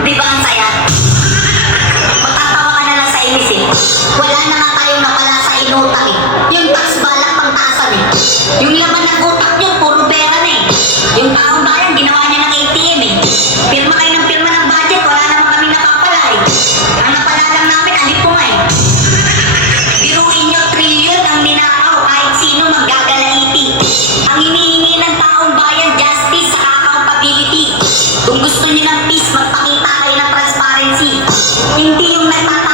Di ba ang saya? Matatawa ka na lang sa inis eh. Wala na nga tayong napala sa inutang eh. Yung tax balak pang taasan eh. Yung laman ng utak nyo, puro pera na eh. Yung taong bayan, ginawa niya ng ATM eh. Pirma kayo ng pirma ng budget, wala naman kami nakapala eh. Ang napala lang namin, alipunga eh. Biruin nyo, trillion ang ninakaw, kahit sino maggagalaiti. Ang hinihingi ng taong bayan, justice sa accountability. Kung gusto nyo ng peace, magpakita kayo ng transparency. Hindi yung nagtatawa